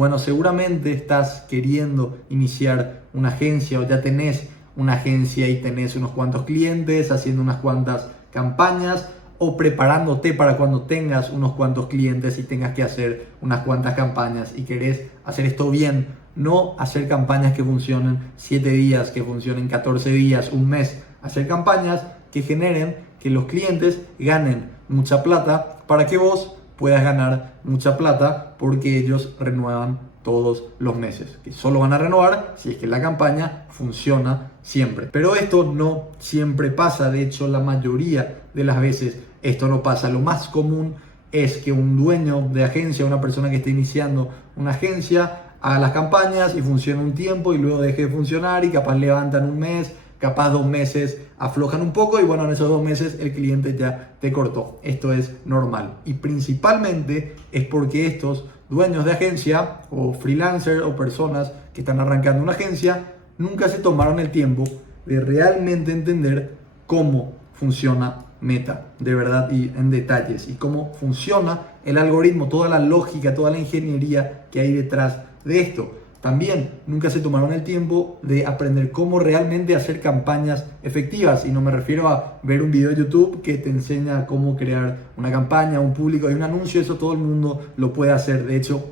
Bueno, seguramente estás queriendo iniciar una agencia o ya tenés una agencia y tenés unos cuantos clientes, haciendo unas cuantas campañas o preparándote para cuando tengas unos cuantos clientes y tengas que hacer unas cuantas campañas y querés hacer esto bien, no hacer campañas que funcionen 7 días, que funcionen 14 días, un mes, hacer campañas que generen que los clientes ganen mucha plata para que vos puedas ganar mucha plata, porque ellos renuevan todos los meses, que solo van a renovar si es que la campaña funciona siempre. Pero esto no siempre pasa, de hecho la mayoría de las veces esto no pasa. Lo más común es que un dueño de agencia, una persona que esté iniciando una agencia, haga las campañas y funcione un tiempo y luego deje de funcionar y capaz levantan un mes, capaz 2 meses aflojan un poco y bueno, en esos 2 meses el cliente ya te cortó. Esto es normal y principalmente es porque estos dueños de agencia o freelancers o personas que están arrancando una agencia nunca se tomaron el tiempo de realmente entender cómo funciona Meta, de verdad y en detalles, y cómo funciona el algoritmo, toda la lógica, toda la ingeniería que hay detrás de esto. También nunca se tomaron el tiempo de aprender cómo realmente hacer campañas efectivas, y no me refiero a ver un video de YouTube que te enseña cómo crear una campaña, un público y un anuncio. Eso todo el mundo lo puede hacer. De hecho,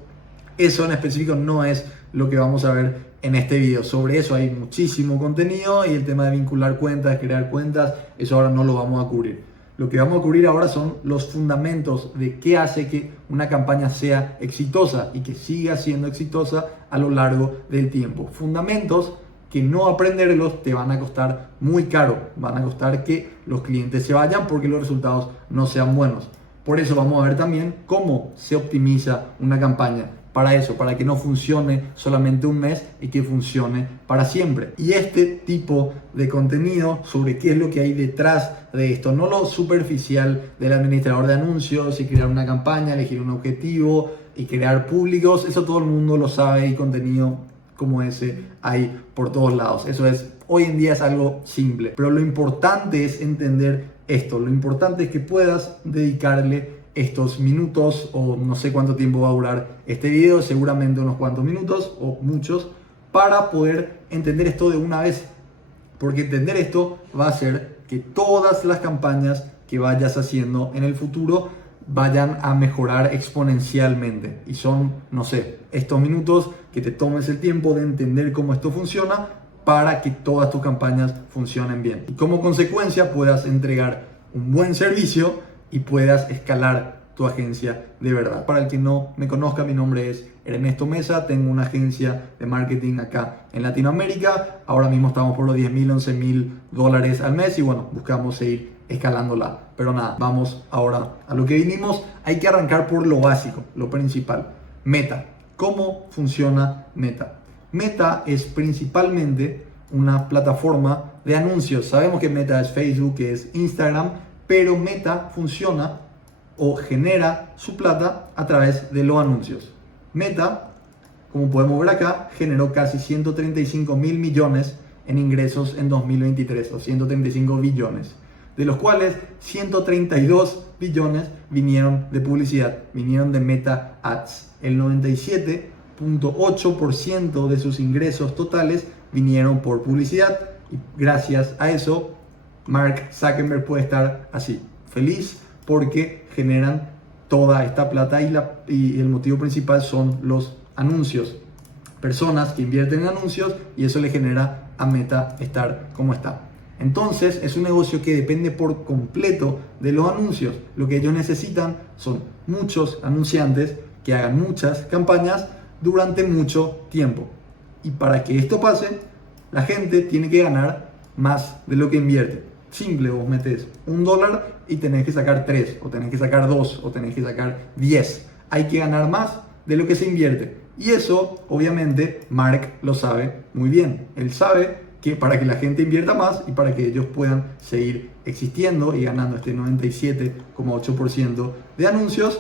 eso en específico no es lo que vamos a ver en este video. Sobre eso hay muchísimo contenido, y el tema de vincular cuentas, crear cuentas, eso ahora no lo vamos a cubrir. Lo que vamos a cubrir ahora son los fundamentos de qué hace que una campaña sea exitosa y que siga siendo exitosa a lo largo del tiempo. Fundamentos que no aprenderlos te van a costar muy caro, van a costar que los clientes se vayan porque los resultados no sean buenos. Por eso vamos a ver también cómo se optimiza una campaña. Para eso, para que no funcione solamente un mes y que funcione para siempre. Y este tipo de contenido sobre qué es lo que hay detrás de esto, no lo superficial del administrador de anuncios y crear una campaña, elegir un objetivo y crear públicos, eso todo el mundo lo sabe y contenido como ese hay por todos lados. Eso es, hoy en día es algo simple, pero lo importante es entender esto, lo importante es que puedas dedicarle estos minutos, o no sé cuánto tiempo va a durar este video, seguramente unos cuantos minutos o muchos, para poder entender esto de una vez, porque entender esto va a hacer que todas las campañas que vayas haciendo en el futuro vayan a mejorar exponencialmente. Y son, no sé, estos minutos que te tomes el tiempo de entender cómo esto funciona para que todas tus campañas funcionen bien y como consecuencia puedas entregar un buen servicio y puedas escalar tu agencia de verdad. Para el que no me conozca, mi nombre es Ernesto Mesa, tengo una agencia de marketing acá en Latinoamérica. Ahora mismo estamos por los $10,000, $11,000 al mes y bueno, buscamos seguir escalándola. Pero nada, vamos ahora a lo que vinimos. Hay que arrancar por lo básico, lo principal. Meta. ¿Cómo funciona Meta? Meta es principalmente una plataforma de anuncios. Sabemos que Meta es Facebook, que es Instagram, pero Meta funciona o genera su plata a través de los anuncios. Meta, como podemos ver acá, generó casi 135 mil millones en ingresos en 2023, o 135 billones, de los cuales 132 billones vinieron de publicidad, vinieron de Meta Ads. El 97.8% de sus ingresos totales vinieron por publicidad, y gracias a eso Mark Zuckerberg puede estar así, feliz, porque generan toda esta plata y el motivo principal son los anuncios. Personas que invierten en anuncios y eso le genera a Meta estar como está. Entonces es un negocio que depende por completo de los anuncios. Lo que ellos necesitan son muchos anunciantes que hagan muchas campañas durante mucho tiempo. Y para que esto pase, la gente tiene que ganar más de lo que invierte. Simple, vos metes $1 y tenés que sacar 3, o tenés que sacar 2, o tenés que sacar 10. Hay que ganar más de lo que se invierte. Y eso, obviamente, Mark lo sabe muy bien. Él sabe que para que la gente invierta más y para que ellos puedan seguir existiendo y ganando este 97,8% de anuncios,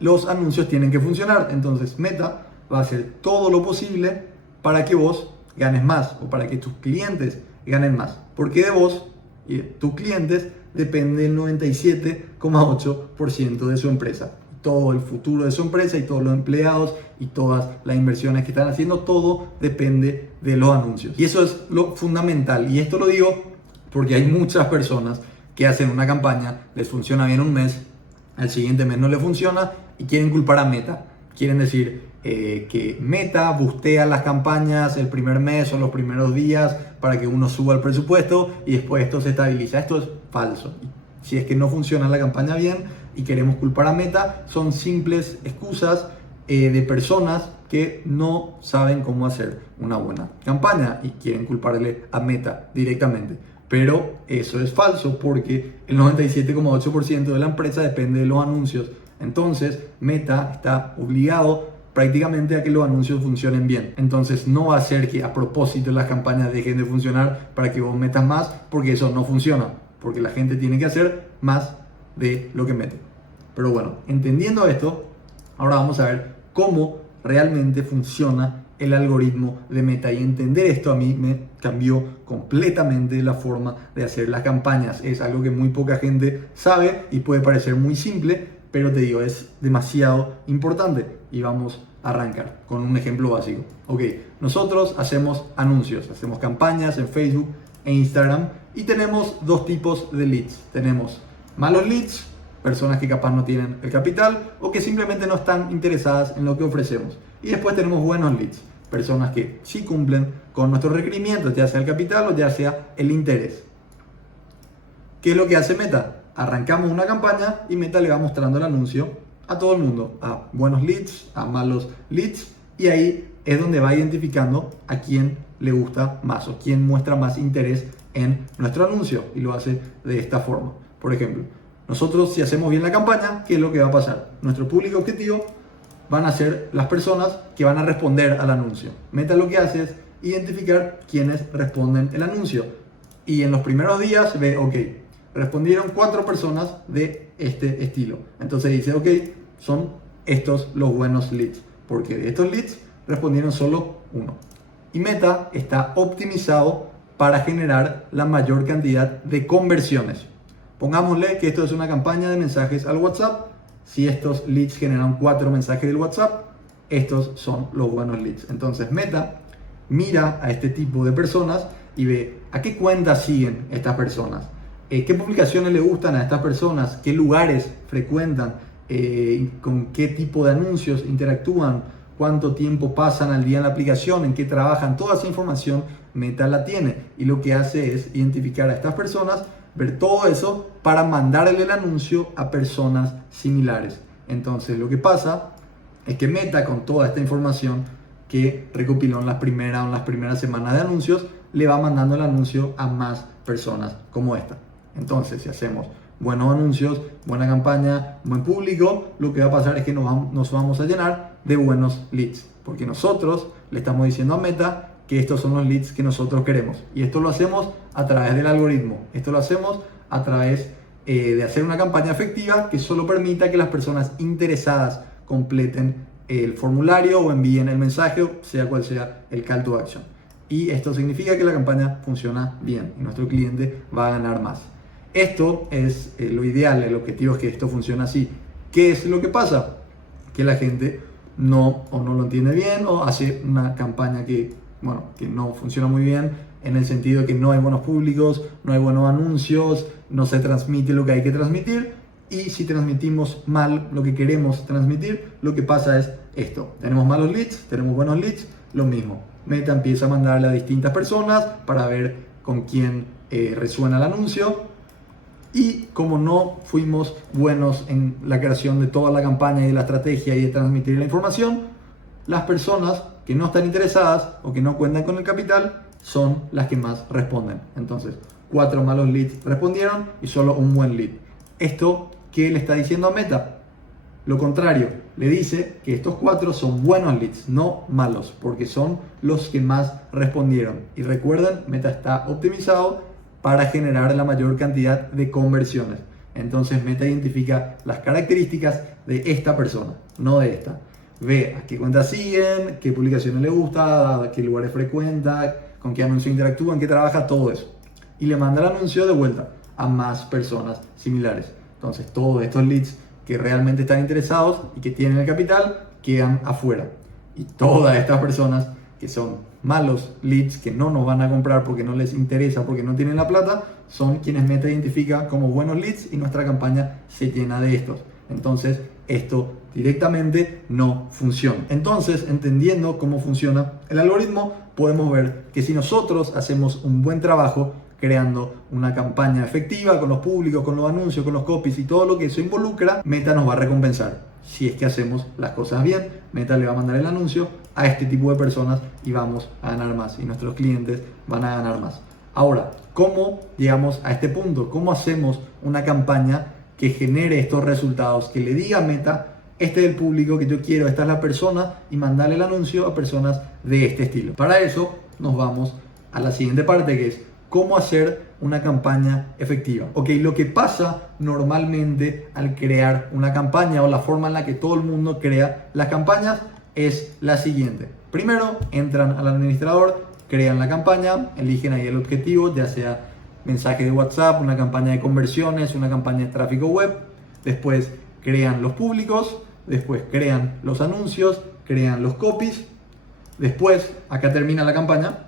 los anuncios tienen que funcionar. Entonces, Meta va a hacer todo lo posible para que vos ganes más, o para que tus clientes ganen más, porque de vos y de tus clientes depende el 97,8% de su empresa. todo el futuro de su empresa y todos los empleados y todas las inversiones que están haciendo, todo depende de los anuncios. Y eso es lo fundamental. Y esto lo digo porque hay muchas personas que hacen una campaña, les funciona bien un mes, al siguiente mes no le funciona y quieren culpar a Meta. Quieren decir que Meta bustea las campañas el primer mes o los primeros días para que uno suba el presupuesto y después esto se estabiliza. Esto es falso. Si es que no funciona la campaña bien y queremos culpar a Meta, son simples excusas de personas que no saben cómo hacer una buena campaña y quieren culparle a Meta directamente. Pero eso es falso porque el 97,8% de la empresa depende de los anuncios. Entonces, Meta está obligado prácticamente a que los anuncios funcionen bien. Entonces, no va a ser que a propósito las campañas dejen de funcionar para que vos metas más, porque eso no funciona. Porque la gente tiene que hacer más de lo que mete. Pero bueno, entendiendo esto, ahora vamos a ver cómo realmente funciona el algoritmo de Meta. Y entender esto a mí me cambió completamente la forma de hacer las campañas. Es algo que muy poca gente sabe y puede parecer muy simple, pero te digo, es demasiado importante. Y vamos a arrancar con un ejemplo básico. Ok, nosotros hacemos anuncios, hacemos campañas en Facebook e Instagram y tenemos dos tipos de leads. Tenemos malos leads, personas que capaz no tienen el capital o que simplemente no están interesadas en lo que ofrecemos. Y después tenemos buenos leads, personas que sí cumplen con nuestros requerimientos, ya sea el capital o ya sea el interés. ¿Qué es lo que hace Meta? Arrancamos una campaña y Meta le va mostrando el anuncio a todo el mundo, a buenos leads, a malos leads, y ahí es donde va identificando a quién le gusta más o quién muestra más interés en nuestro anuncio, y lo hace de esta forma. Por ejemplo, nosotros si hacemos bien la campaña, ¿qué es lo que va a pasar? Nuestro público objetivo van a ser las personas que van a responder al anuncio. Meta lo que hace es identificar quiénes responden el anuncio, y en los primeros días ve, ok, respondieron 4 personas de este estilo. Entonces dice, ok, son estos los buenos leads, porque de estos leads respondieron solo 1. Y Meta está optimizado para generar la mayor cantidad de conversiones. Pongámosle que esto es una campaña de mensajes al WhatsApp. Si estos leads generan 4 mensajes del WhatsApp, estos son los buenos leads. Entonces Meta mira a este tipo de personas y ve a qué cuentas siguen estas personas. ¿Qué publicaciones le gustan a estas personas? ¿Qué lugares frecuentan? ¿Con qué tipo de anuncios interactúan? ¿Cuánto tiempo pasan al día en la aplicación? ¿En qué trabajan? Toda esa información Meta la tiene. Y lo que hace es identificar a estas personas, ver todo eso para mandarle el anuncio a personas similares. Entonces lo que pasa es que Meta, con toda esta información que recopiló en las primeras semanas de anuncios, le va mandando el anuncio a más personas como esta. Entonces, si hacemos buenos anuncios, buena campaña, buen público, lo que va a pasar es que nos vamos a llenar de buenos leads, porque nosotros le estamos diciendo a Meta que estos son los leads que nosotros queremos. Y esto lo hacemos a través del algoritmo. Esto lo hacemos a través de hacer una campaña efectiva que solo permita que las personas interesadas completen el formulario o envíen el mensaje, sea cual sea el call to action. Y esto significa que la campaña funciona bien y nuestro cliente va a ganar más. Esto es lo ideal, el objetivo es que esto funcione así. ¿Qué es lo que pasa? Que la gente no lo entiende bien o hace una campaña que no funciona muy bien, en el sentido de que no hay buenos públicos, no hay buenos anuncios, no se transmite lo que hay que transmitir, y si transmitimos mal lo que queremos transmitir, lo que pasa es esto. Tenemos malos leads, tenemos buenos leads, lo mismo. Meta empieza a mandarle a distintas personas para ver con quién resuena el anuncio. Y como no fuimos buenos en la creación de toda la campaña y de la estrategia y de transmitir la información, las personas que no están interesadas o que no cuentan con el capital son las que más responden. Entonces, 4 malos leads respondieron y solo un buen lead. ¿Esto qué le está diciendo a Meta? Lo contrario, le dice que estos 4 son buenos leads, no malos, porque son los que más respondieron. Y recuerden, Meta está optimizado para generar la mayor cantidad de conversiones. Entonces Meta identifica las características de esta persona, no de esta. Ve a qué cuentas siguen, qué publicaciones le gusta, qué lugares frecuenta, con qué anuncio interactúa, en qué trabaja, todo eso. Y le manda el anuncio de vuelta a más personas similares. Entonces todos estos leads que realmente están interesados y que tienen el capital quedan afuera. Y todas estas personas que son malos leads, que no nos van a comprar porque no les interesa, porque no tienen la plata, son quienes Meta identifica como buenos leads y nuestra campaña se llena de estos. Entonces, esto directamente no funciona. Entonces, entendiendo cómo funciona el algoritmo, podemos ver que si nosotros hacemos un buen trabajo creando una campaña efectiva con los públicos, con los anuncios, con los copies y todo lo que eso involucra, Meta nos va a recompensar. Si es que hacemos las cosas bien, Meta le va a mandar el anuncio a este tipo de personas y vamos a ganar más y nuestros clientes van a ganar más. Ahora, ¿cómo llegamos a este punto? ¿Cómo hacemos una campaña que genere estos resultados? Que le diga a Meta, este es el público que yo quiero, esta es la persona, y mandarle el anuncio a personas de este estilo. Para eso nos vamos a la siguiente parte, que es cómo hacer una campaña efectiva. Ok, lo que pasa normalmente al crear una campaña o la forma en la que todo el mundo crea las campañas es la siguiente. Primero entran al administrador, crean la campaña, eligen ahí el objetivo, ya sea mensaje de WhatsApp, una campaña de conversiones, una campaña de tráfico web. Después crean los públicos, después crean los anuncios, crean los copies. Después, acá termina la campaña,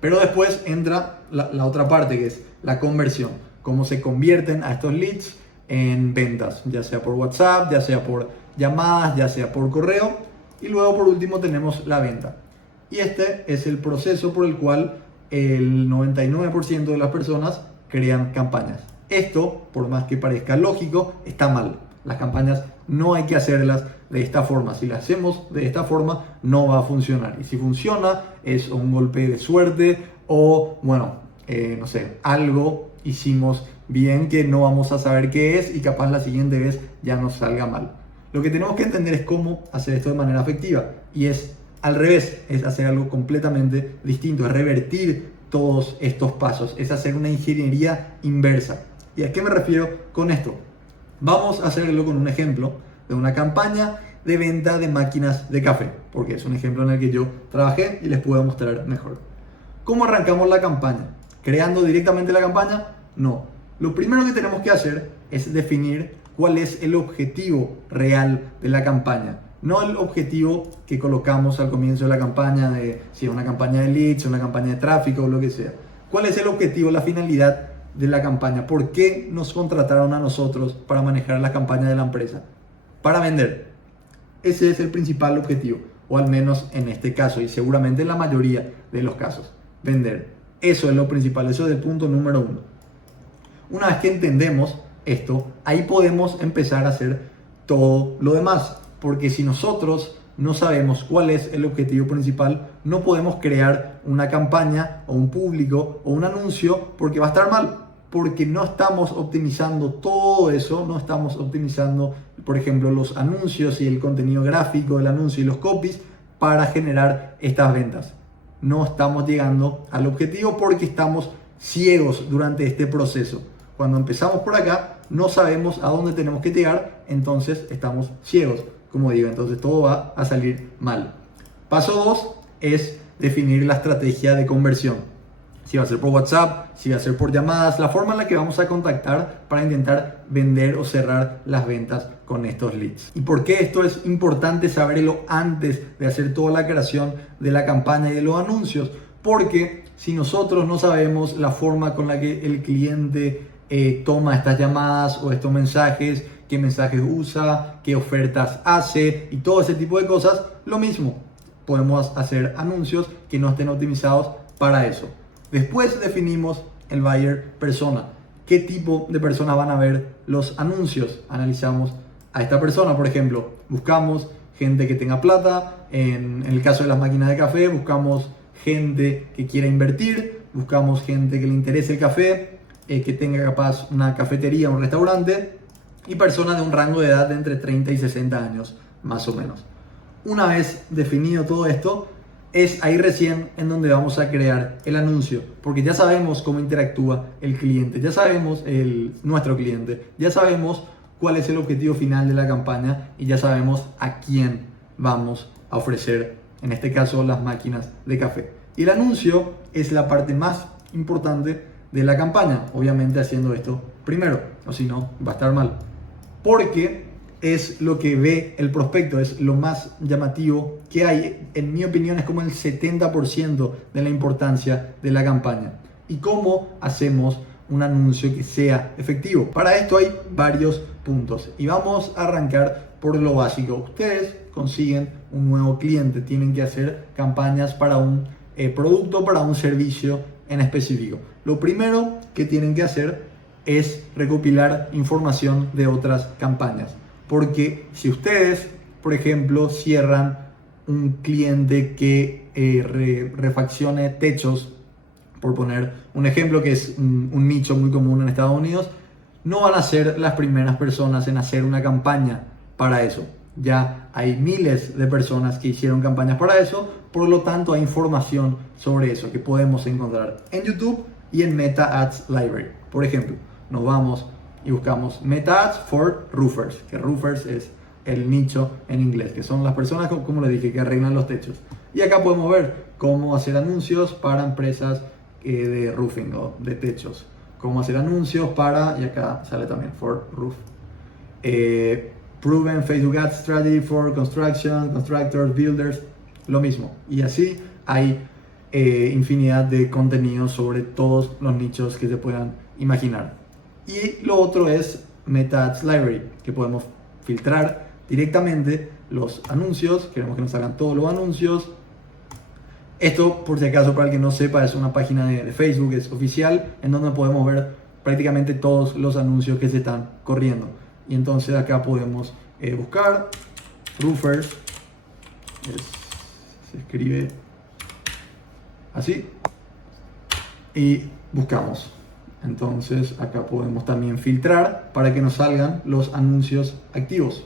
pero después entra la otra parte, que es la conversión. Cómo se convierten a estos leads en ventas, ya sea por WhatsApp, ya sea por llamadas, ya sea por correo. Y luego por último tenemos la venta. Y este es el proceso por el cual el 99% de las personas crean campañas. Esto, por más que parezca lógico, está mal. Las campañas no hay que hacerlas de esta forma. Si las hacemos de esta forma, no va a funcionar. Y si funciona, es un golpe de suerte o, bueno, no sé, algo hicimos bien que no vamos a saber qué es y capaz la siguiente vez ya nos salga mal. Lo que tenemos que entender es cómo hacer esto de manera efectiva. Y es al revés, es hacer algo completamente distinto, es revertir todos estos pasos, es hacer una ingeniería inversa. ¿Y a qué me refiero con esto? Vamos a hacerlo con un ejemplo de una campaña de venta de máquinas de café, porque es un ejemplo en el que yo trabajé y les puedo mostrar mejor. ¿Cómo arrancamos la campaña? ¿Creando directamente la campaña? No. Lo primero que tenemos que hacer es definir cuál es el objetivo real de la campaña. No el objetivo que colocamos al comienzo de la campaña, de si es una campaña de leads, una campaña de tráfico o lo que sea. ¿Cuál es el objetivo, la finalidad de la campaña? ¿Por qué nos contrataron a nosotros para manejar la campaña de la empresa? Para vender. Ese es el principal objetivo, o al menos en este caso, y seguramente en la mayoría de los casos. Vender. Eso es lo principal, eso es el punto número uno. Una vez que entendemos esto, ahí podemos empezar a hacer todo lo demás. Porque si nosotros no sabemos cuál es el objetivo principal, no podemos crear una campaña o un público o un anuncio porque va a estar mal. Porque no estamos optimizando todo eso, no estamos optimizando, por ejemplo, los anuncios y el contenido gráfico del anuncio y los copies para generar estas ventas. No estamos llegando al objetivo porque estamos ciegos durante este proceso. Cuando empezamos por acá, no sabemos a dónde tenemos que llegar, entonces estamos ciegos. Como digo, entonces todo va a salir mal. Paso 2 es definir la estrategia de conversión. Si va a ser por WhatsApp, si va a ser por llamadas, la forma en la que vamos a contactar para intentar vender o cerrar las ventas con estos leads. ¿Y por qué esto es importante saberlo antes de hacer toda la creación de la campaña y de los anuncios? Porque si nosotros no sabemos la forma con la que el cliente toma estas llamadas o estos mensajes, qué mensajes usa, qué ofertas hace y todo ese tipo de cosas, lo mismo. Podemos hacer anuncios que no estén optimizados para eso. Después definimos el buyer persona. ¿Qué tipo de personas van a ver los anuncios? Analizamos a esta persona, por ejemplo. Buscamos gente que tenga plata. En el caso de las máquinas de café, buscamos gente que quiera invertir. Buscamos gente que le interese el café, que tenga capaz una cafetería o un restaurante. Y personas de un rango de edad de entre 30 y 60 años, más o menos. Una vez definido todo esto, es ahí recién en donde vamos a crear el anuncio, porque ya sabemos cómo interactúa el cliente, ya sabemos nuestro cliente, ya sabemos cuál es el objetivo final de la campaña y ya sabemos a quién vamos a ofrecer, en este caso, las máquinas de café. Y el anuncio es la parte más importante de la campaña, obviamente haciendo esto primero, o si no, va a estar mal. Porque es lo que ve el prospecto, es lo más llamativo que hay. En mi opinión es como el 70% de la importancia de la campaña. ¿Y cómo hacemos un anuncio que sea efectivo? Para esto hay varios puntos y vamos a arrancar por lo básico. Ustedes consiguen un nuevo cliente, tienen que hacer campañas para un producto, para un servicio en específico. Lo primero que tienen que hacer es recopilar información de otras campañas. Porque si ustedes, por ejemplo, cierran un cliente que refaccione techos, por poner un ejemplo que es un nicho muy común en Estados Unidos, no van a ser las primeras personas en hacer una campaña para eso. Ya hay miles de personas que hicieron campañas para eso, por lo tanto hay información sobre eso que podemos encontrar en YouTube y en Meta Ads Library. Por ejemplo, nos vamos y buscamos Meta Ads for Roofers, que roofers es el nicho en inglés, que son las personas, como les dije, que arreglan los techos. Y acá podemos ver cómo hacer anuncios para empresas de roofing o de techos, cómo hacer anuncios para, y acá sale también for roof, proven Facebook Ads Strategy for Construction, Constructors, Builders, lo mismo. Y así hay infinidad de contenidos sobre todos los nichos que se puedan imaginar. Y lo otro es Meta Ads Library, que podemos filtrar directamente los anuncios. Queremos que nos salgan todos los anuncios. Esto, por si acaso, para el que no sepa, es una página de Facebook, es oficial, en donde podemos ver prácticamente todos los anuncios que se están corriendo. Y entonces acá podemos buscar roofers, se escribe así, y buscamos. Entonces acá podemos también filtrar para que nos salgan los anuncios activos,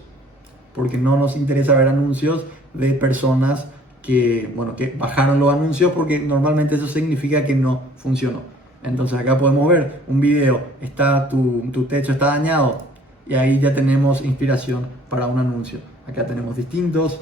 porque no nos interesa ver anuncios de personas que bajaron los anuncios, porque normalmente eso significa que no funcionó. Entonces acá podemos ver un video, tu techo está dañado, y ahí ya tenemos inspiración para un anuncio. Acá tenemos distintos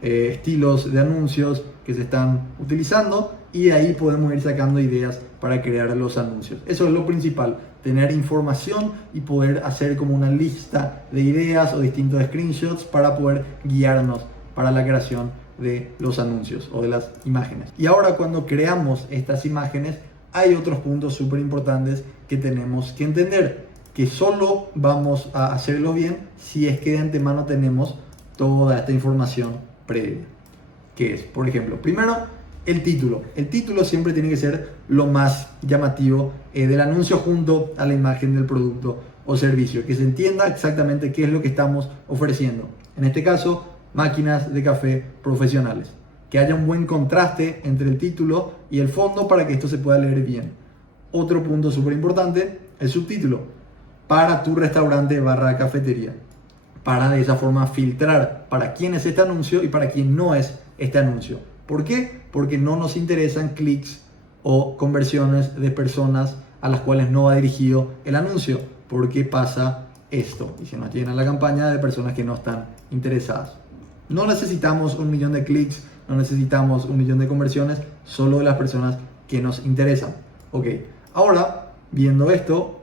estilos de anuncios que se están utilizando, y de ahí podemos ir sacando ideas para crear los anuncios. Eso es lo principal, tener información y poder hacer como una lista de ideas o distintos screenshots para poder guiarnos para la creación de los anuncios o de las imágenes. Y ahora, cuando creamos estas imágenes, hay otros puntos súper importantes que tenemos que entender, que solo vamos a hacerlo bien si es que de antemano tenemos toda esta información previa. Que es, por ejemplo, primero, el título. El título siempre tiene que ser lo más llamativo del anuncio, junto a la imagen del producto o servicio, que se entienda exactamente qué es lo que estamos ofreciendo. En este caso, máquinas de café profesionales. Que haya un buen contraste entre el título y el fondo para que esto se pueda leer bien. Otro punto súper importante, el subtítulo. Para tu restaurante / cafetería. Para de esa forma filtrar para quién es este anuncio y para quién no es este anuncio. ¿Por qué? Porque no nos interesan clics o conversiones de personas a las cuales no va dirigido el anuncio, porque pasa esto y se nos llena la campaña de personas que no están interesadas. No necesitamos 1 millón de clics, no necesitamos 1 millón de conversiones, solo de las personas que nos interesan. Ok, ahora viendo esto,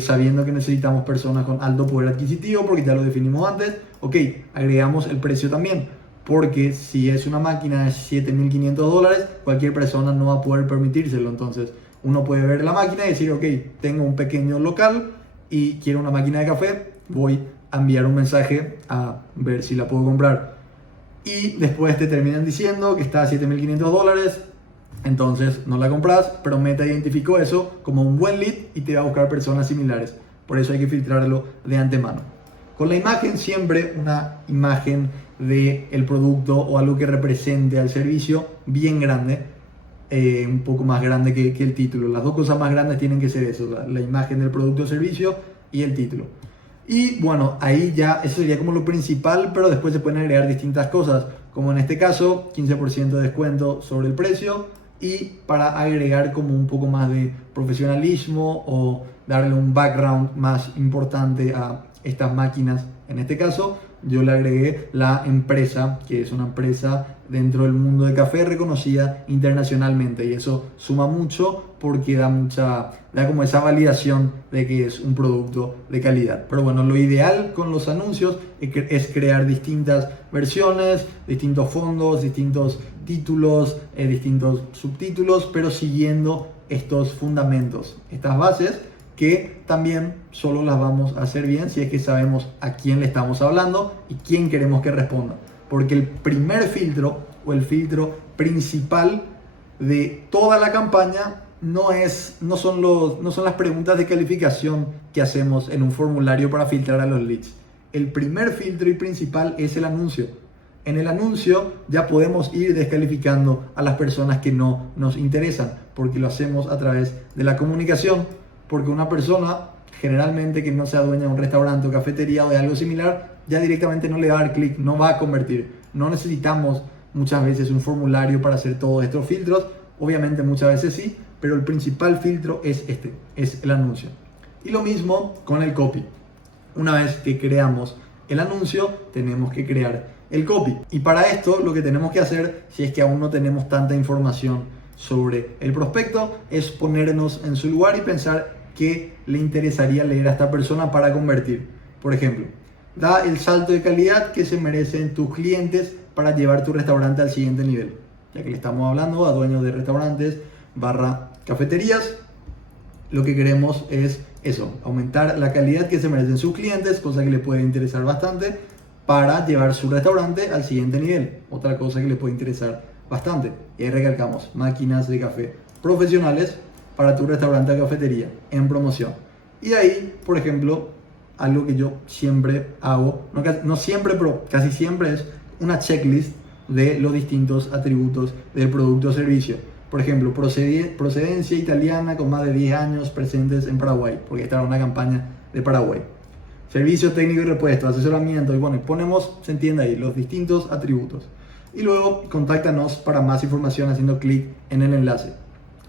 sabiendo que necesitamos personas con alto poder adquisitivo, porque ya lo definimos antes, ok, agregamos el precio también, porque si es una máquina de $7.500, cualquier persona no va a poder permitírselo. Entonces uno puede ver la máquina y decir, ok, tengo un pequeño local y quiero una máquina de café, voy a enviar un mensaje a ver si la puedo comprar. Y después te terminan diciendo que está a $7.500, entonces no la compras, pero Meta identificó eso como un buen lead y te va a buscar personas similares. Por eso hay que filtrarlo de antemano. Con la imagen, siempre una imagen del producto o algo que represente al servicio bien grande, un poco más grande que el título. Las dos cosas más grandes tienen que ser eso, la imagen del producto o servicio y el título. Y bueno, ahí ya eso sería como lo principal, pero después se pueden agregar distintas cosas, como en este caso 15% de descuento sobre el precio, y para agregar como un poco más de profesionalismo o darle un background más importante a estas máquinas. En este caso yo le agregué la empresa, que es una empresa dentro del mundo de café reconocida internacionalmente, y eso suma mucho porque da como esa validación de que es un producto de calidad. Pero bueno, lo ideal con los anuncios es crear distintas versiones, distintos fondos, distintos títulos, distintos subtítulos, pero siguiendo estos fundamentos, estas bases, que también solo las vamos a hacer bien si es que sabemos a quién le estamos hablando y quién queremos que responda. Porque el primer filtro o el filtro principal de toda la campaña no son las preguntas de calificación que hacemos en un formulario para filtrar a los leads. El primer filtro y principal es el anuncio. En el anuncio ya podemos ir descalificando a las personas que no nos interesan, porque lo hacemos a través de la comunicación. Porque una persona generalmente que no sea dueña de un restaurante o cafetería o de algo similar, ya directamente no le va a dar clic, no va a convertir. No necesitamos muchas veces un formulario para hacer todos estos filtros. Obviamente muchas veces sí, pero el principal filtro es el anuncio. Y lo mismo con el copy. Una vez que creamos el anuncio, tenemos que crear el copy. Y para esto lo que tenemos que hacer, si es que aún no tenemos tanta información sobre el prospecto, es ponernos en su lugar y pensar qué le interesaría leer a esta persona para convertir. Por ejemplo, da el salto de calidad que se merecen tus clientes para llevar tu restaurante al siguiente nivel. Ya que le estamos hablando a dueños de restaurantes / cafeterías, lo que queremos es eso, aumentar la calidad que se merecen sus clientes, cosa que le puede interesar bastante para llevar su restaurante al siguiente nivel. Otra cosa que le puede interesar bastante. Y ahí recalcamos, máquinas de café profesionales para tu restaurante o cafetería en promoción. Y de ahí, por ejemplo, algo que yo siempre hago, no siempre, pero casi siempre, es una checklist de los distintos atributos del producto o servicio. Por ejemplo, procedencia italiana con más de 10 años presentes en Paraguay, porque esta era una campaña de Paraguay. Servicio técnico y repuesto, asesoramiento, y bueno, ponemos, se entiende ahí, los distintos atributos. Y luego, contáctanos para más información haciendo clic en el enlace.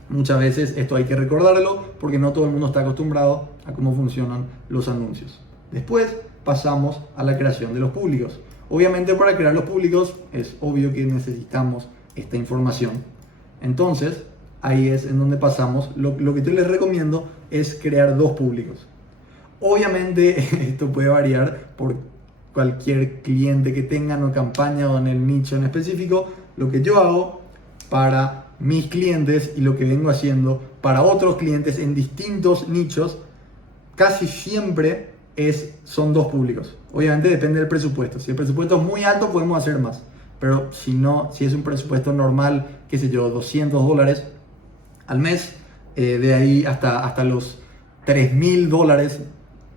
Muchas veces esto hay que recordarlo porque no todo el mundo está acostumbrado a cómo funcionan los anuncios. Después pasamos a la creación de los públicos. Obviamente para crear los públicos es obvio que necesitamos esta información. Entonces ahí es en donde pasamos. Lo que yo les recomiendo es crear 2 públicos. Obviamente esto puede variar por cualquier cliente que tengan o campaña o en el nicho en específico. Lo que yo hago para mis clientes y lo que vengo haciendo para otros clientes en distintos nichos, casi siempre son 2 públicos. Obviamente depende del presupuesto. Si el presupuesto es muy alto podemos hacer más, pero si es un presupuesto normal, qué sé yo, $200 al mes, de ahí hasta los $3,000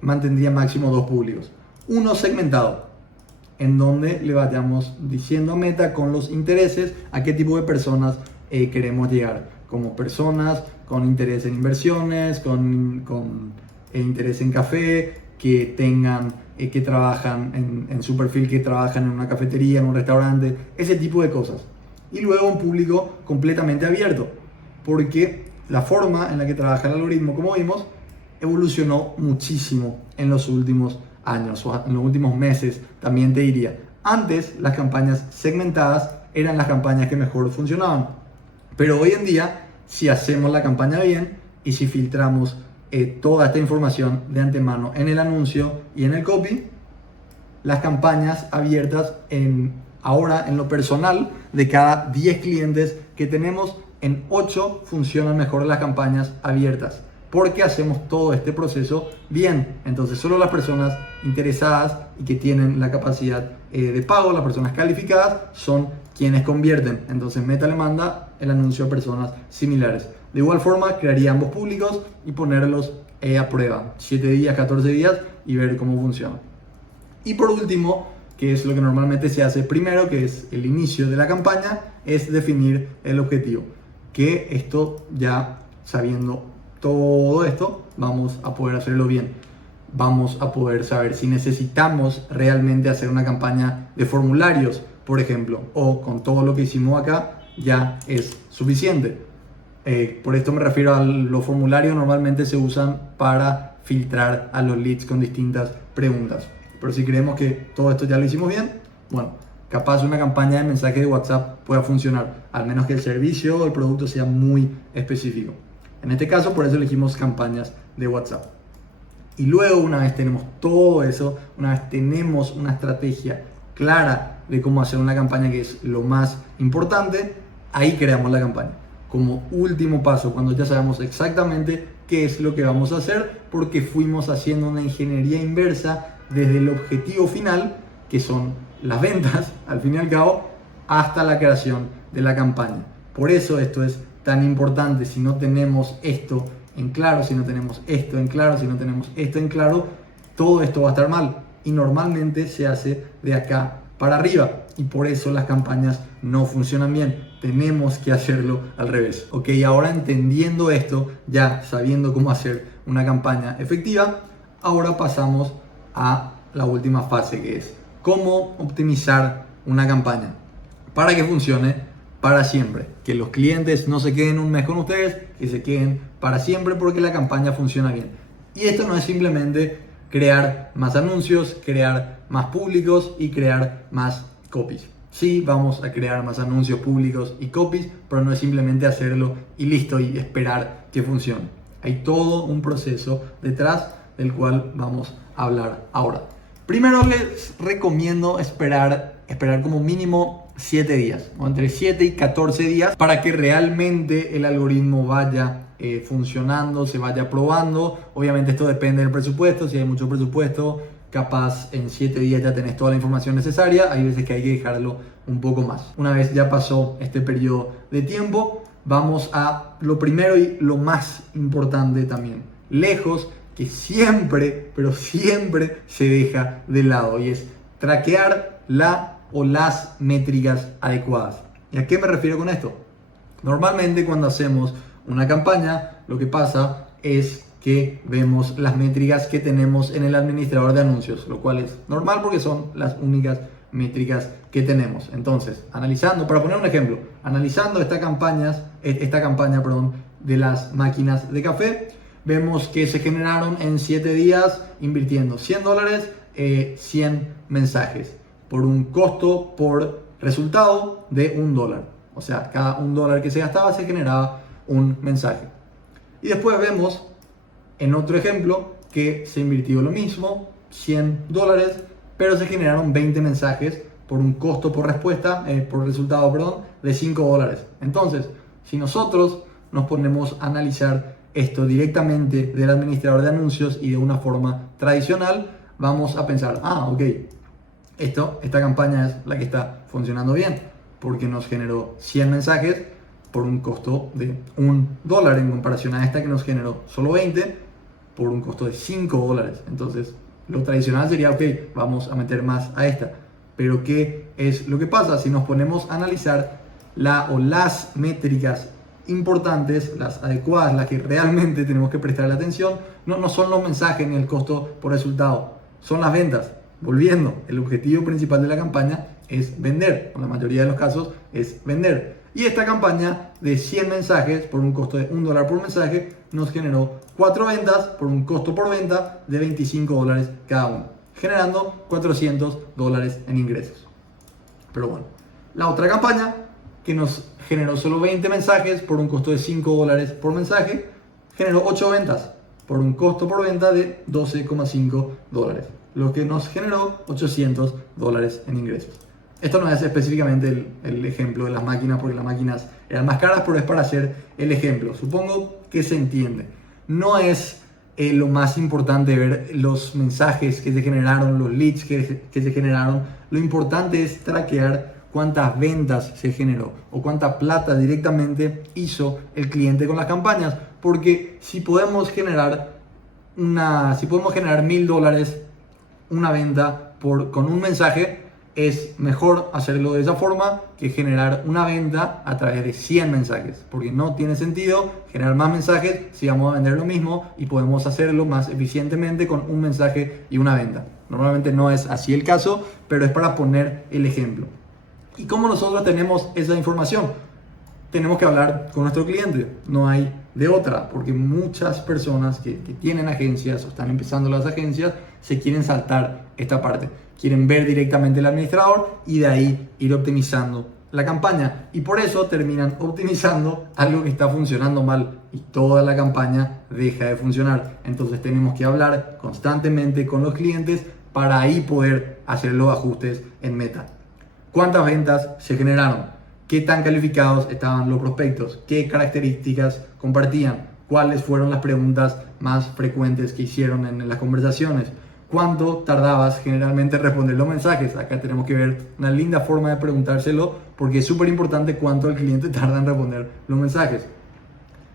mantendría máximo 2 públicos. Uno segmentado, en donde le vayamos diciendo meta con los intereses, a qué tipo de personas queremos llegar, como personas con interés en inversiones, con interés en café, que tengan, que trabajan en su perfil, que trabajan en una cafetería, en un restaurante, ese tipo de cosas. Y luego un público completamente abierto, porque la forma en la que trabaja el algoritmo, como vimos, evolucionó muchísimo en los últimos años o en los últimos meses, también te diría. Antes las campañas segmentadas eran las campañas que mejor funcionaban, pero hoy en día, si hacemos la campaña bien y si filtramos toda esta información de antemano en el anuncio y en el copy, las campañas abiertas ahora en lo personal, de cada 10 clientes que tenemos, en 8 funcionan mejor las campañas abiertas, porque hacemos todo este proceso bien. Entonces solo las personas interesadas y que tienen la capacidad de pago, las personas calificadas, son quienes convierten. Entonces Meta le manda el anuncio a personas similares. De igual forma crearía ambos públicos y ponerlos a prueba 7 días, 14 días y ver cómo funciona. Y por último, que es lo que normalmente se hace primero, que es el inicio de la campaña, es definir el objetivo. Que esto, ya sabiendo todo esto, vamos a poder hacerlo bien. Vamos a poder saber si necesitamos realmente hacer una campaña de formularios, por ejemplo, o con todo lo que hicimos acá ya es suficiente. Por esto me refiero a los formularios, normalmente se usan para filtrar a los leads con distintas preguntas. pero si creemos que todo esto ya lo hicimos bien, bueno, capaz una campaña de mensaje de WhatsApp pueda funcionar, al menos que el servicio o el producto sea muy específico. En este caso, por eso elegimos campañas de WhatsApp. Y luego, una vez tenemos todo eso, una vez tenemos una estrategia clara de cómo hacer una campaña, que es lo más importante, ahí creamos la campaña. Como último paso, cuando ya sabemos exactamente qué es lo que vamos a hacer, porque fuimos haciendo una ingeniería inversa desde el objetivo final, que son las ventas, al fin y al cabo, hasta la creación de la campaña. Por eso esto es tan importante. Si no tenemos esto en claro, si no tenemos esto en claro, si no tenemos esto en claro, todo esto va a estar mal. Y normalmente se hace de acá para arriba. Y por eso las campañas no funcionan bien. Tenemos que hacerlo al revés. Ok, ahora entendiendo esto, ya sabiendo cómo hacer una campaña efectiva, ahora pasamos a la última fase, que es cómo optimizar una campaña para que funcione para siempre. Que los clientes no se queden un mes con ustedes, que se queden para siempre porque la campaña funciona bien. Y esto no es simplemente crear más anuncios, crear más públicos y crear más copies. Sí, vamos a crear más anuncios públicos y copies, pero no es simplemente hacerlo y listo y esperar que funcione. Hay todo un proceso detrás del cual vamos a hablar ahora. Primero les recomiendo esperar como mínimo 7 días, o entre 7 y 14 días, para que realmente el algoritmo vaya funcionando, se vaya probando. Obviamente esto depende del presupuesto. Si hay mucho presupuesto, capaz en 7 días ya tenés toda la información necesaria. Hay veces que hay que dejarlo un poco más. Una vez ya pasó este periodo de tiempo, vamos a lo primero y lo más importante también, lejos, que siempre, pero siempre se deja de lado, y es traquear la o las métricas adecuadas. ¿Y a qué me refiero con esto? Normalmente cuando hacemos una campaña, lo que pasa es que vemos las métricas que tenemos en el administrador de anuncios, lo cual es normal porque son las únicas métricas que tenemos. Entonces, analizando, para poner un ejemplo, analizando esta campaña, de las máquinas de café, vemos que se generaron en 7 días, invirtiendo $100, 100 mensajes, por un costo por resultado de $1. O sea, cada $1 que se gastaba se generaba un mensaje. Y después vemos en otro ejemplo que se invirtió lo mismo, $100, pero se generaron 20 mensajes por un costo por respuesta, por resultado, de $5. Entonces, si nosotros nos ponemos a analizar esto directamente del administrador de anuncios y de una forma tradicional, vamos a pensar, ok, esta campaña es la que está funcionando bien, porque nos generó 100 mensajes por un costo de $1 en comparación a esta que nos generó solo 20 por un costo de $5. Entonces, lo tradicional sería, ok, vamos a meter más a esta. Pero ¿qué es lo que pasa? Si nos ponemos a analizar las métricas importantes, las adecuadas, las que realmente tenemos que prestarle atención, no son los mensajes ni el costo por resultado, son las ventas. Volviendo, el objetivo principal de la campaña es vender, en la mayoría de los casos es vender. Y esta campaña de 100 mensajes por un costo de $1 por mensaje nos generó 4 ventas por un costo por venta de $25 cada uno, generando $400 en ingresos. Pero bueno, la otra campaña que nos generó solo 20 mensajes por un costo de $5 por mensaje, generó 8 ventas por un costo por venta de $12,5, lo que nos generó $800 en ingresos. Esto no es específicamente el ejemplo de las máquinas, porque las máquinas eran más caras, pero es para hacer el ejemplo. Supongo que se entiende. No es lo más importante ver los mensajes que se generaron, los leads que se generaron. Lo importante es traquear cuántas ventas se generó o cuánta plata directamente hizo el cliente con las campañas. Porque si podemos generar $1,000 una venta con un mensaje, es mejor hacerlo de esa forma que generar una venta a través de 100 mensajes, porque no tiene sentido generar más mensajes si vamos a vender lo mismo y podemos hacerlo más eficientemente con un mensaje y una venta. Normalmente no es así el caso, pero es para poner el ejemplo. ¿Y cómo nosotros tenemos esa información? tenemos que hablar con nuestro cliente, no hay de otra, porque muchas personas que tienen agencias o están empezando las agencias se quieren saltar esta parte, quieren ver directamente el administrador y de ahí ir optimizando la campaña, y por eso terminan optimizando algo que está funcionando mal y toda la campaña deja de funcionar. Entonces tenemos que hablar constantemente con los clientes para ahí poder hacer los ajustes en meta. ¿Cuántas ventas se generaron? ¿Qué tan calificados estaban los prospectos? ¿Qué características compartían? ¿Cuáles fueron las preguntas más frecuentes que hicieron en las conversaciones? ¿Cuánto tardabas generalmente en responder los mensajes? Acá tenemos que ver una linda forma de preguntárselo, porque es súper importante cuánto el cliente tarda en responder los mensajes.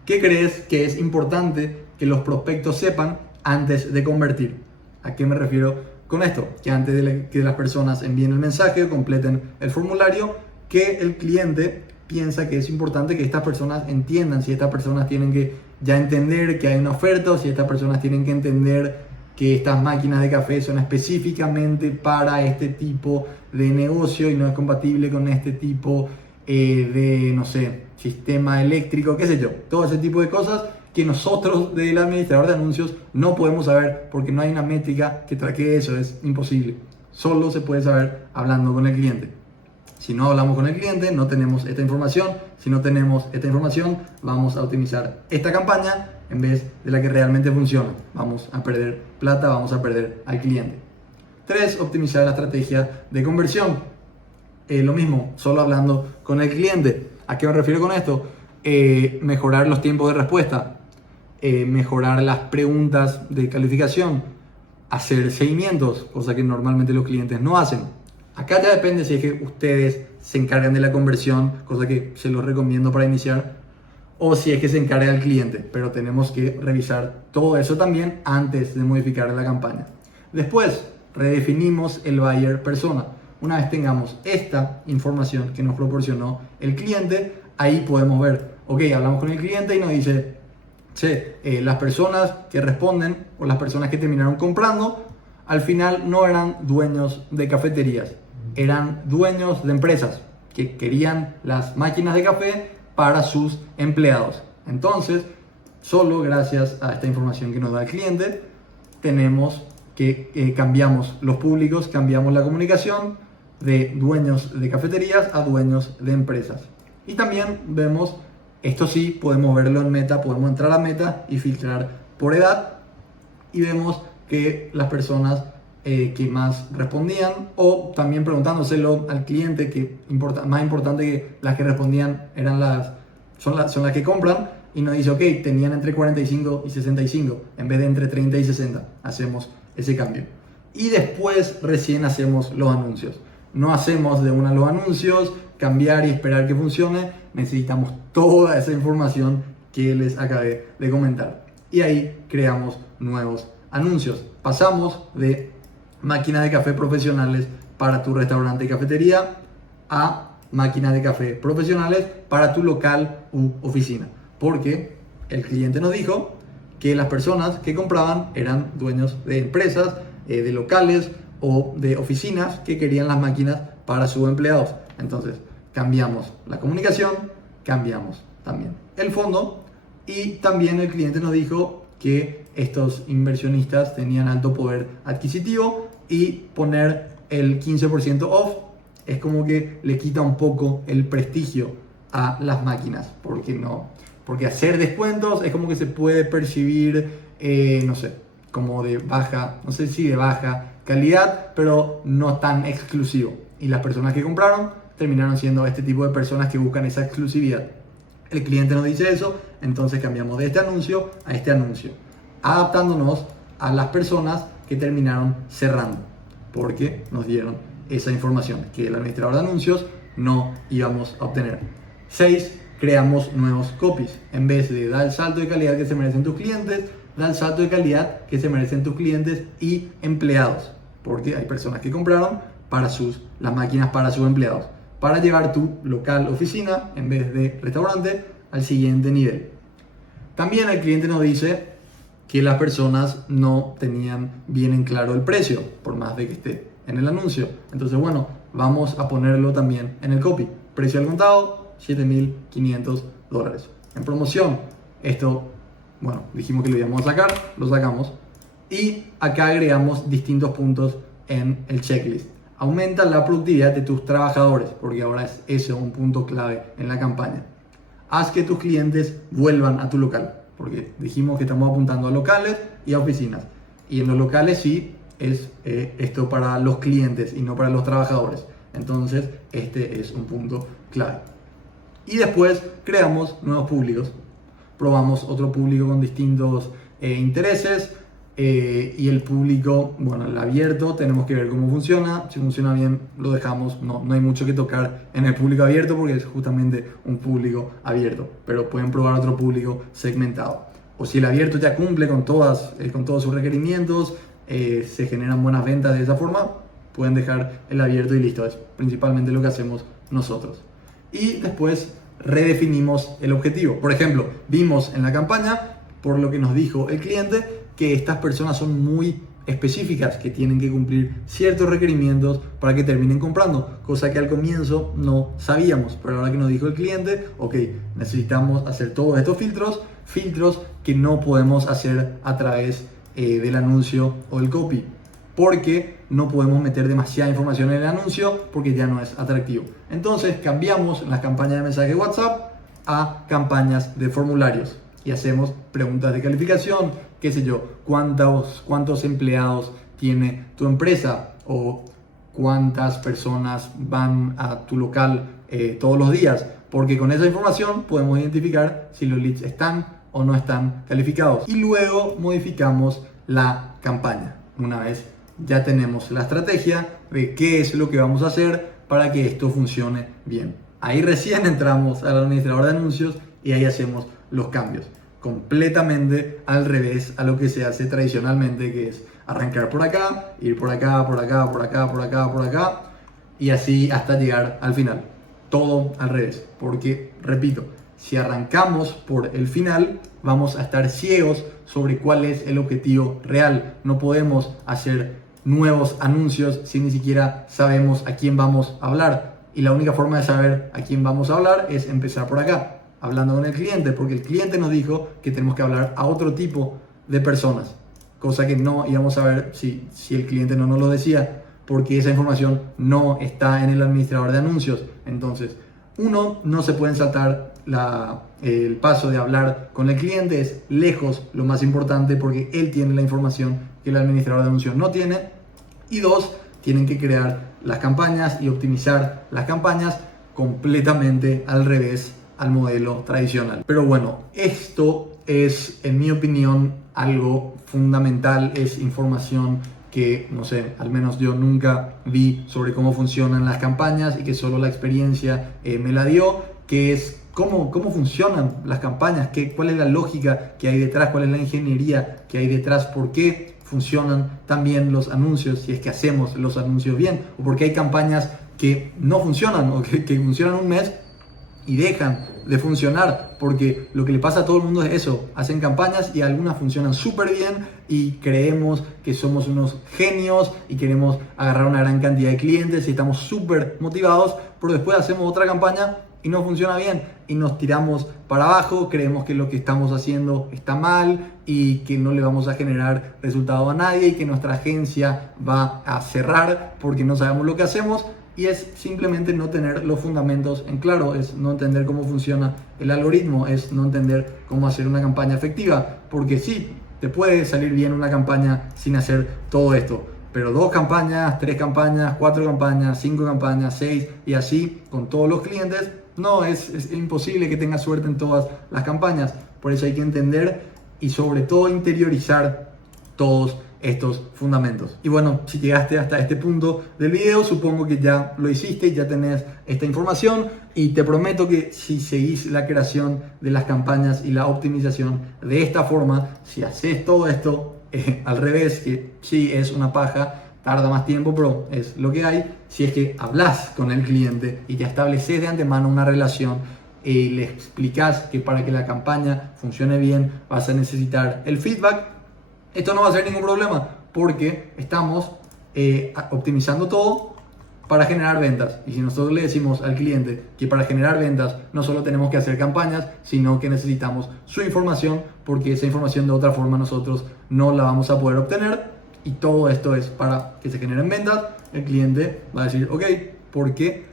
¿Qué crees que es importante que los prospectos sepan antes de convertir? ¿A qué me refiero con esto? Que antes de que las personas envíen el mensaje o completen el formulario, que el cliente piensa que es importante que estas personas entiendan, si estas personas tienen que ya entender que hay una oferta, o si estas personas tienen que entender que estas máquinas de café son específicamente para este tipo de negocio y no es compatible con este tipo de, no sé, sistema eléctrico, qué sé yo. Todo ese tipo de cosas que nosotros del administrador de anuncios no podemos saber, porque no hay una métrica que traque eso, es imposible. Solo se puede saber hablando con el cliente. Si no hablamos con el cliente, no tenemos esta información. Si no tenemos esta información, vamos a optimizar esta campaña en vez de la que realmente funciona. Vamos a perder plata, vamos a perder al cliente. 3. Optimizar la estrategia de conversión. Lo mismo, solo hablando con el cliente. ¿A qué me refiero con esto? Mejorar los tiempos de respuesta, mejorar las preguntas de calificación, hacer seguimientos, cosa que normalmente los clientes no hacen. Acá ya depende si es que ustedes se encargan de la conversión, cosa que se los recomiendo para iniciar, o si es que se encarga el cliente, pero tenemos que revisar todo eso también antes de modificar la campaña. Después, redefinimos el buyer persona. Una vez tengamos esta información que nos proporcionó el cliente, ahí podemos ver, ok, hablamos con el cliente y nos dice, che, las personas que responden o las personas que terminaron comprando, al final no eran dueños de cafeterías, eran dueños de empresas que querían las máquinas de café para sus empleados. Entonces, solo gracias a esta información que nos da el cliente, tenemos que cambiamos los públicos, cambiamos la comunicación de dueños de cafeterías a dueños de empresas. Y también vemos, esto sí, podemos verlo en meta, podemos entrar a meta y filtrar por edad, y vemos que las personas que más respondían, o también preguntándoselo al cliente, que más importante que las que respondían son las que compran, y nos dice, ok, tenían entre 45 y 65 en vez de entre 30 y 60. Hacemos ese cambio y después recién hacemos los anuncios. No hacemos de una los anuncios, cambiar y esperar que funcione. Necesitamos toda esa información que les acabé de comentar, y ahí creamos nuevos anuncios. Pasamos de máquinas de café profesionales para tu restaurante y cafetería a máquinas de café profesionales para tu local u oficina, porque el cliente nos dijo que las personas que compraban eran dueños de empresas, de locales o de oficinas que querían las máquinas para sus empleados. Entonces cambiamos la comunicación, cambiamos también el fondo, y también el cliente nos dijo que estos inversionistas tenían alto poder adquisitivo, y poner el 15% off es como que le quita un poco el prestigio a las máquinas, porque hacer descuentos es como que se puede percibir, no sé, como de baja, no sé si de baja calidad, pero no tan exclusivo, y las personas que compraron terminaron siendo este tipo de personas que buscan esa exclusividad. El cliente nos dice eso, entonces cambiamos de este anuncio a este anuncio, adaptándonos a las personas que terminaron cerrando, porque nos dieron esa información que el administrador de anuncios no íbamos a obtener. 6. Creamos nuevos copies. En vez de dar el salto de calidad que se merecen tus clientes, da el salto de calidad que se merecen tus clientes y empleados, porque hay personas que compraron las máquinas para sus empleados, para llevar tu local oficina en vez de restaurante al siguiente nivel. También el cliente nos dice que las personas no tenían bien en claro el precio, por más de que esté en el anuncio. Entonces, bueno, vamos a ponerlo también en el copy. Precio al contado, $7.500. En promoción, esto, bueno, dijimos que lo íbamos a sacar, lo sacamos. Y acá agregamos distintos puntos en el checklist. Aumenta la productividad de tus trabajadores, porque ahora es eso un punto clave en la campaña. Haz que tus clientes vuelvan a tu local, porque dijimos que estamos apuntando a locales y a oficinas. Y en los locales sí es esto para los clientes y no para los trabajadores. Entonces este es un punto clave. Y después creamos nuevos públicos. Probamos otro público con distintos intereses. Y el público, bueno, el abierto, tenemos que ver cómo funciona. Si funciona bien, lo dejamos. No hay mucho que tocar en el público abierto porque es justamente un público abierto. Pero pueden probar otro público segmentado. O si el abierto ya cumple con todos sus requerimientos, se generan buenas ventas de esa forma, pueden dejar el abierto y listo. Es principalmente lo que hacemos nosotros. Y después redefinimos el objetivo. Por ejemplo, vimos en la campaña, por lo que nos dijo el cliente, que estas personas son muy específicas, que tienen que cumplir ciertos requerimientos para que terminen comprando, cosa que al comienzo no sabíamos, pero ahora que nos dijo el cliente, ok, necesitamos hacer todos estos filtros que no podemos hacer a través del anuncio o el copy, porque no podemos meter demasiada información en el anuncio porque ya no es atractivo. Entonces cambiamos las campañas de mensaje de WhatsApp a campañas de formularios y hacemos preguntas de calificación, qué sé yo, cuántos empleados tiene tu empresa o cuántas personas van a tu local todos los días, porque con esa información podemos identificar si los leads están o no están calificados. Y luego modificamos la campaña. Una vez ya tenemos la estrategia de qué es lo que vamos a hacer para que esto funcione bien. Ahí recién entramos al administrador de anuncios y ahí hacemos los cambios. Completamente al revés a lo que se hace tradicionalmente, que es arrancar por acá, ir por acá, por acá, por acá, por acá, por acá, y así hasta llegar al final. Todo al revés, porque, repito, si arrancamos por el final, vamos a estar ciegos sobre cuál es el objetivo real. No podemos hacer nuevos anuncios si ni siquiera sabemos a quién vamos a hablar. Y la única forma de saber a quién vamos a hablar es empezar por acá, hablando con el cliente, porque el cliente nos dijo que tenemos que hablar a otro tipo de personas, cosa que no íbamos a ver si el cliente no nos lo decía, porque esa información no está en el administrador de anuncios. Entonces, uno, no se pueden saltar el paso de hablar con el cliente, es lejos lo más importante porque él tiene la información que el administrador de anuncios no tiene. Y dos, tienen que crear las campañas y optimizar las campañas completamente al revés al modelo tradicional. Pero bueno, esto es, en mi opinión, algo fundamental, es información que, no sé, al menos yo nunca vi sobre cómo funcionan las campañas y que solo la experiencia me la dio, que es cómo funcionan las campañas, cuál es la lógica que hay detrás, cuál es la ingeniería que hay detrás, por qué funcionan también los anuncios, si es que hacemos los anuncios bien, o porque hay campañas que no funcionan o que funcionan un mes y dejan de funcionar, porque lo que le pasa a todo el mundo es eso, hacen campañas y algunas funcionan súper bien y creemos que somos unos genios y queremos agarrar una gran cantidad de clientes y estamos súper motivados, pero después hacemos otra campaña y no funciona bien y nos tiramos para abajo, creemos que lo que estamos haciendo está mal y que no le vamos a generar resultado a nadie y que nuestra agencia va a cerrar porque no sabemos lo que hacemos. Y es simplemente no tener los fundamentos en claro, es no entender cómo funciona el algoritmo, es no entender cómo hacer una campaña efectiva. Porque sí, te puede salir bien una campaña sin hacer todo esto, pero 2 campañas, 3 campañas, 4 campañas, 5 campañas, 6 y así con todos los clientes, no, es imposible que tengas suerte en todas las campañas. Por eso hay que entender y sobre todo interiorizar todos estos fundamentos. Y bueno, si llegaste hasta este punto del video, supongo que ya lo hiciste, ya tenés esta información y te prometo que si seguís la creación de las campañas y la optimización de esta forma, si haces todo esto al revés, que sí es una paja, tarda más tiempo, pero es lo que hay, si es que hablas con el cliente y ya estableces de antemano una relación y le explicas que para que la campaña funcione bien vas a necesitar el feedback, esto no va a ser ningún problema porque estamos optimizando todo para generar ventas. Y si nosotros le decimos al cliente que para generar ventas no solo tenemos que hacer campañas, sino que necesitamos su información, porque esa información de otra forma nosotros no la vamos a poder obtener, y todo esto es para que se generen ventas, el cliente va a decir, ok, ¿por qué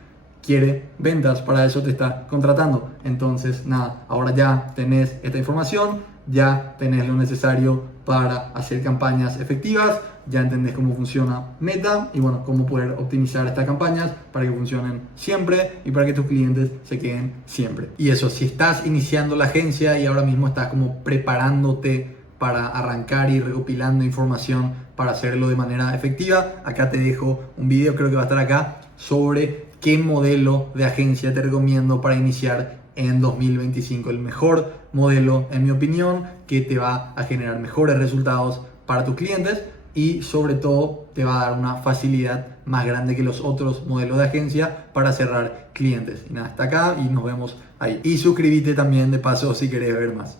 quiere ventas? Para eso te está contratando. Entonces, nada, ahora ya tenés esta información, ya tenés lo necesario para hacer campañas efectivas, ya entendés cómo funciona Meta y bueno, cómo poder optimizar estas campañas para que funcionen siempre y para que tus clientes se queden siempre. Y eso, si estás iniciando la agencia y ahora mismo estás como preparándote para arrancar y recopilando información para hacerlo de manera efectiva, acá te dejo un video, creo que va a estar acá, sobre qué modelo de agencia te recomiendo para iniciar en 2025. El mejor modelo, en mi opinión, que te va a generar mejores resultados para tus clientes y sobre todo te va a dar una facilidad más grande que los otros modelos de agencia para cerrar clientes. Y nada, hasta acá y nos vemos ahí. Y suscríbete también de paso si querés ver más.